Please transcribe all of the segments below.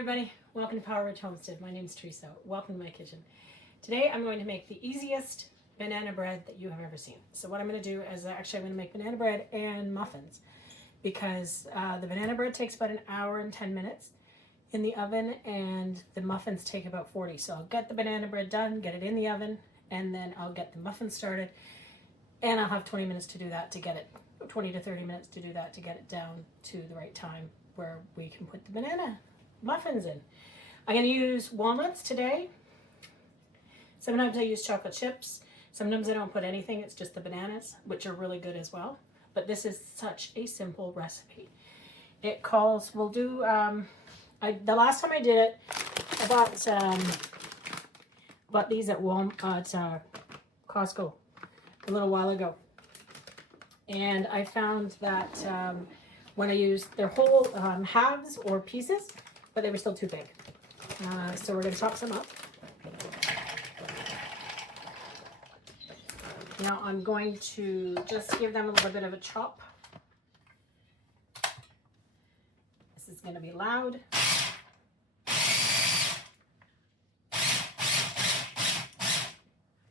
everybody, welcome to Power Rich Homestead. My name is Teresa. Welcome to my kitchen. Today I'm going to make the easiest banana bread that you have ever seen. So what I'm going to do is I'm going to make banana bread and muffins because the banana bread takes about an hour and 10 minutes in the oven and the muffins take about 40. So I'll get the banana bread done, get it in the oven, and then I'll get the muffins started and I'll have 20 minutes to do that, to get it 20 to 30 minutes to do that, to get it down to the right time where we can put the banana muffins in. I'm going to use walnuts today. Sometimes I use chocolate chips. Sometimes I don't put anything. It's just the bananas, which are really good as well. But this is such a simple recipe. It calls, we'll do, the last time I did it, I bought these at Costco a little while ago. And I found that when I used their whole halves or pieces, but they were still too big. So we're going to chop some up. Now I'm going to just give them a little bit of a chop. This is going to be loud.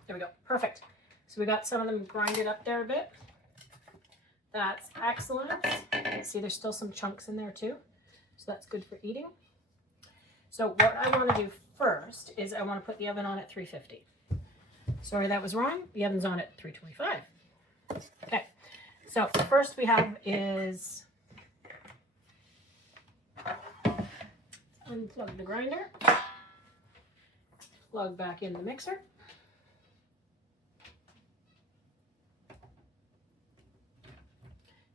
There we go. Perfect. So we got some of them grinded up there a bit. That's excellent. See, there's still some chunks in there too. So that's good for eating. So what I want to do first is I want to put the oven on at 350. Sorry, that was wrong. The oven's on at 325. Okay. So the first we have is unplug the grinder, plug back in the mixer.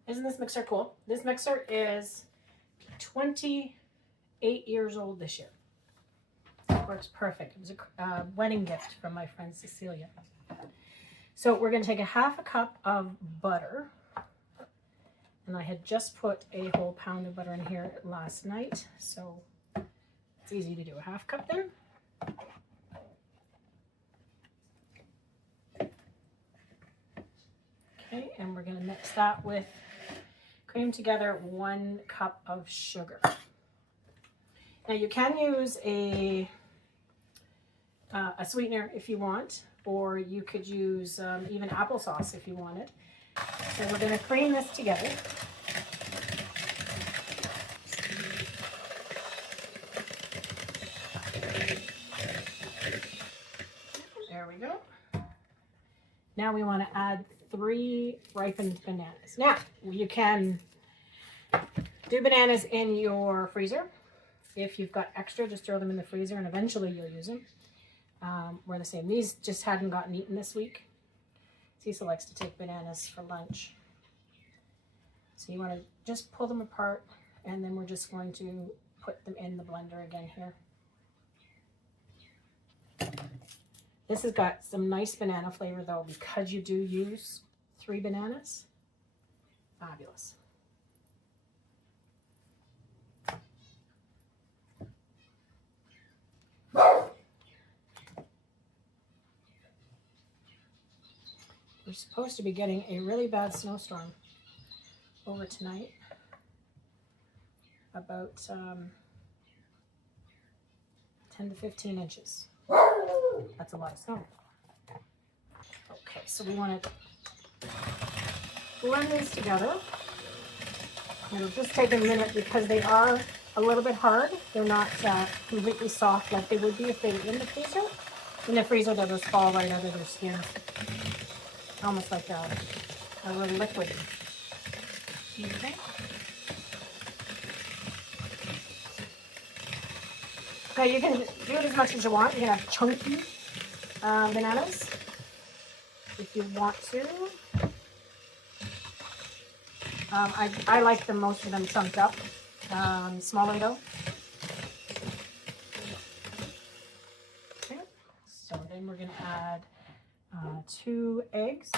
Isn't this mixer cool? This mixer is 28 years old this year. It works perfect. It was a wedding gift from my friend Cecilia. So we're going to take a half a cup of butter. And I had just put a whole pound of butter in here last night. So it's easy to do. A half cup there. Okay, and we're going to mix that with, cream together 1 cup of sugar. Now you can use a sweetener if you want, or you could use even applesauce if you wanted. So we're going to cream this together. There we go. Now we want to add 3 ripened bananas. Now you can do bananas in your freezer. If you've got extra, just throw them in the freezer and eventually you'll use them. We're the same. These just hadn't gotten eaten this week. Cecil likes to take bananas for lunch. So you want to just pull them apart and then we're just going to put them in the blender again here. This has got some nice banana flavor though, because you do use 3 bananas. Fabulous. We're supposed to be getting a really bad snowstorm over tonight. About 10 to 15 inches. That's a lot of snow. Okay, so we want to blend these together. It'll just take a minute because they are a little bit hard. They're not completely soft like they would be if they were in the freezer. In the freezer, they'll just fall right out of their skin. Almost like a little liquid. Okay. Okay, you can do it as much as you want. You can have chunky bananas if you want to. I like them, most of them chunked up, smaller though. Okay, so then we're going to add 2 eggs.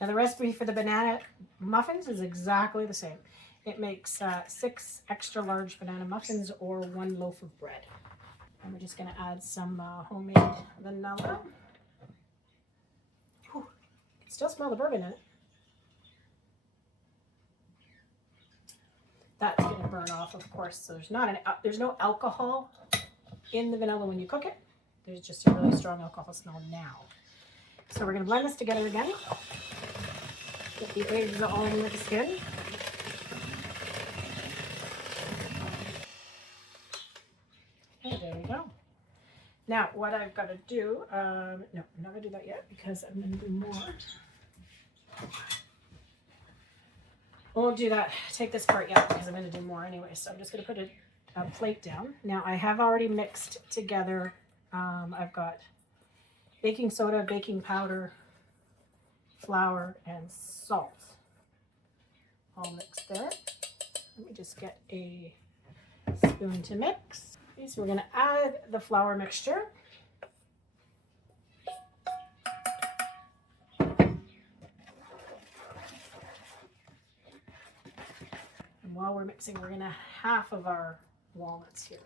Now the recipe for the banana muffins is exactly the same. It makes 6 extra large banana muffins or 1 loaf of bread. And we're just going to add some homemade vanilla. Whew. still smell the bourbon in it. That's going to burn off, of course. So there's no alcohol in the vanilla when you cook it. There's just a really strong alcohol smell now. So we're going to blend this together again. Get the eggs all mixed in. Okay, there we go. Now, what I've got to do, no, I'm not going to do that yet because I'm going to do more. I won't do that, take this part yet because I'm going to do more anyway. So I'm just going to put a plate down. Now I have already mixed together, I've got baking soda, baking powder, flour, and salt all mixed there. Let me just get a spoon to mix. Okay, so we're going to add the flour mixture. While we're mixing, we're going to half of our walnuts here.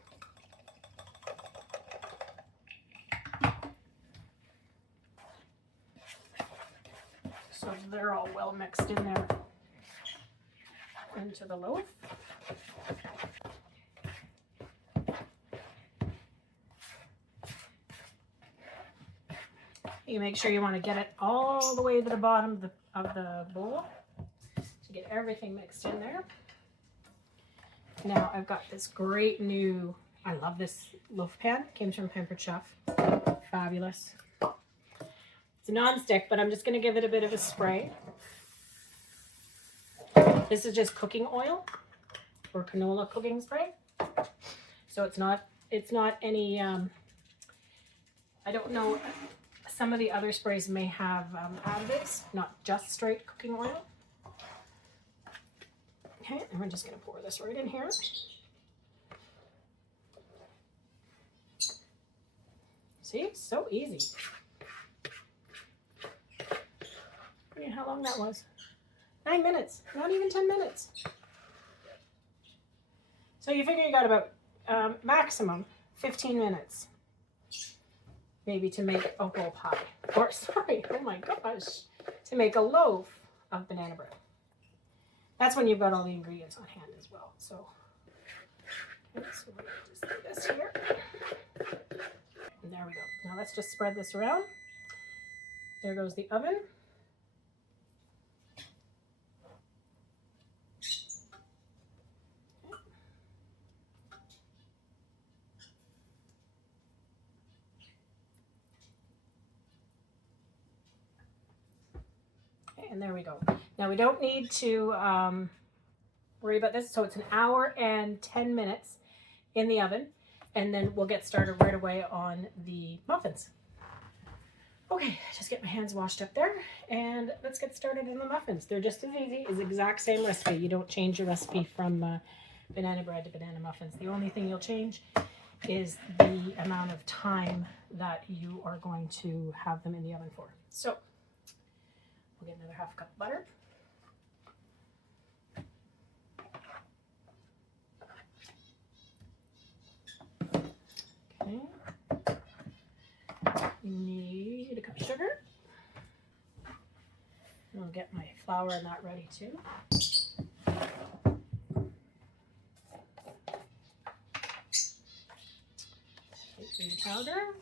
So they're all well mixed in there into the loaf. You make sure you want to get it all the way to the bottom of the bowl to get everything mixed in there. Now I've got this great new, I love this loaf pan. It came from Pampered Chef. Fabulous. It's a non-stick, but I'm just going to give it a bit of a spray. This is just cooking oil or canola cooking spray. So it's not any, I don't know, some of the other sprays may have additives, not just straight cooking oil. Okay, and we're just going to pour this right in here. See, so easy. Look at how long that was. 9 minutes, not even 10 minutes. So you figure you got about maximum 15 minutes, maybe to make a whole pie. Or sorry, oh my gosh, to make a loaf of banana bread. That's when you've got all the ingredients on hand as well. So, okay, so we're going to just do this here. And there we go. Now let's just spread this around. There goes the oven. Okay, and there we go. Now we don't need to worry about this. So it's an hour and 10 minutes in the oven, and then we'll get started right away on the muffins. Okay, just get my hands washed up there, and let's get started on the muffins. They're just as easy, it's the exact same recipe. You don't change your recipe from banana bread to banana muffins. The only thing you'll change is the amount of time that you are going to have them in the oven for. So we'll get another half cup of butter. Okay. You need a cup of sugar. And I'll get my flour and that ready too. Baking powder.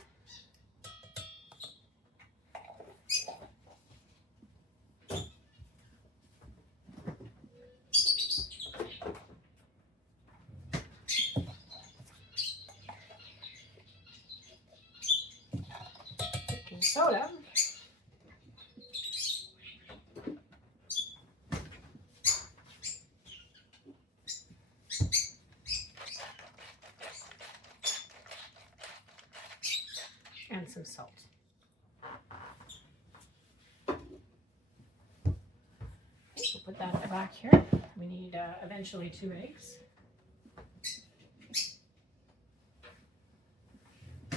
Baking soda. And some salt. Okay, so put that back here. We need eventually 2 eggs.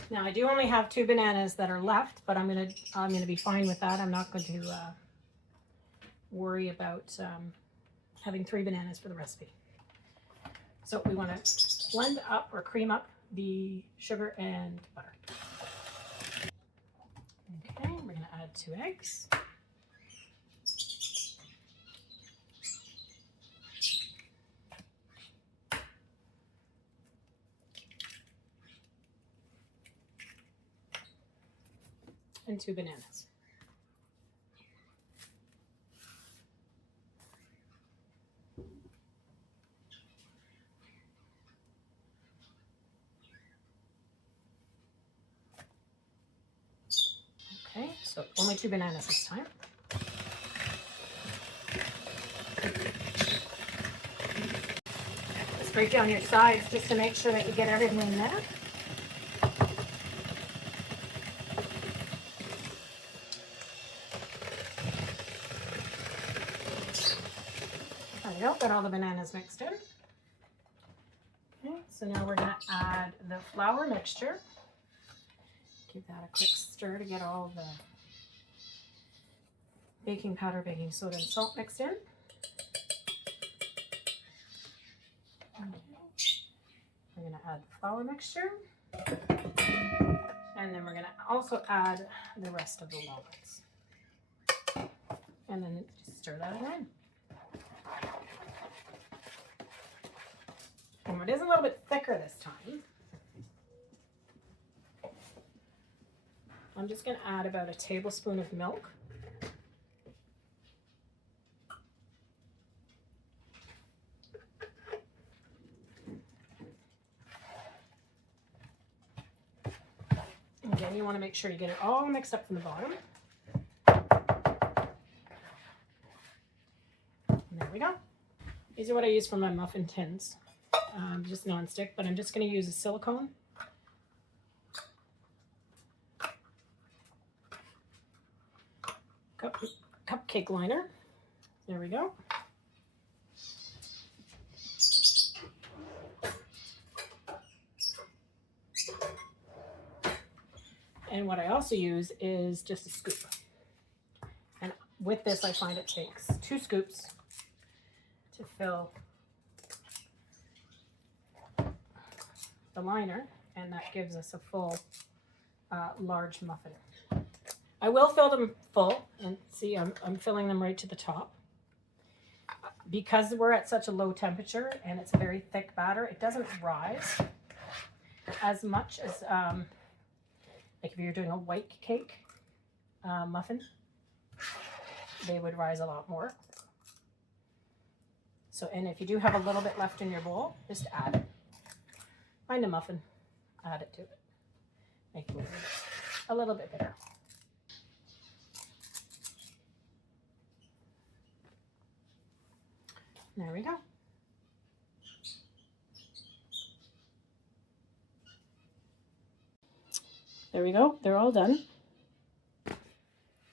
Now I do only have 2 bananas that are left, but I'm gonna be fine with that. I'm not going to worry about having 3 bananas for the recipe. So we want to blend up or cream up the sugar and butter. Okay, we're going to add 2 eggs. and 2 bananas. Okay, so only 2 bananas this time. Just break down your sides just to make sure that you get everything in there. There we go, got all the bananas mixed in. Okay, so now we're going to add the flour mixture. Give that a quick stir to get all the baking powder, baking soda, and salt mixed in. We're going to add the flour mixture. And then we're going to also add the rest of the walnuts. And then just stir that in. And it is a little bit thicker this time. I'm just going to add about a tablespoon of milk. Again, you want to make sure you get it all mixed up from the bottom. And there we go. These are what I use for my muffin tins. Just non-stick, but I'm just going to use a silicone. Cupcake liner. There we go. And what I also use is just a scoop. And with this, I find it takes 2 scoops to fill the liner, and that gives us a full large muffin. I will fill them full, and see I'm filling them right to the top. Because we're at such a low temperature and it's a very thick batter, it doesn't rise as much as like if you're doing a white cake muffin, they would rise a lot more. So, and if you do have a little bit left in your bowl, just add it. Find a muffin, add it to it. Make it a little bit bigger. There we go. There we go. They're all done.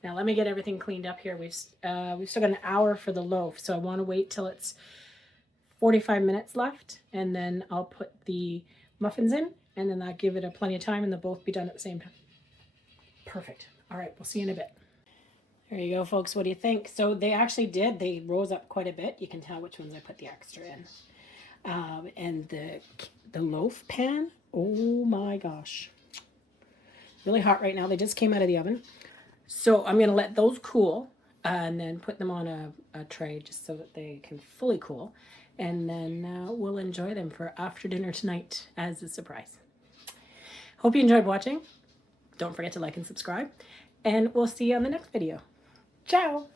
Now let me get everything cleaned up here. We've still got an hour for the loaf, so I want to wait till it's 45 minutes left, and then I'll put the muffins in, and then I'll give it plenty of time, and they'll both be done at the same time. Perfect. All right, we'll see you in a bit. There you go, folks. What do you think? So they actually did. They rose up quite a bit. You can tell which ones I put the extra in. And the loaf pan, oh my gosh. Really hot right now. They just came out of the oven. So I'm going to let those cool and then put them on a tray just so that they can fully cool. And then we'll enjoy them for after dinner tonight as a surprise. Hope you enjoyed watching. Don't forget to like and subscribe. And we'll see you on the next video. Ciao!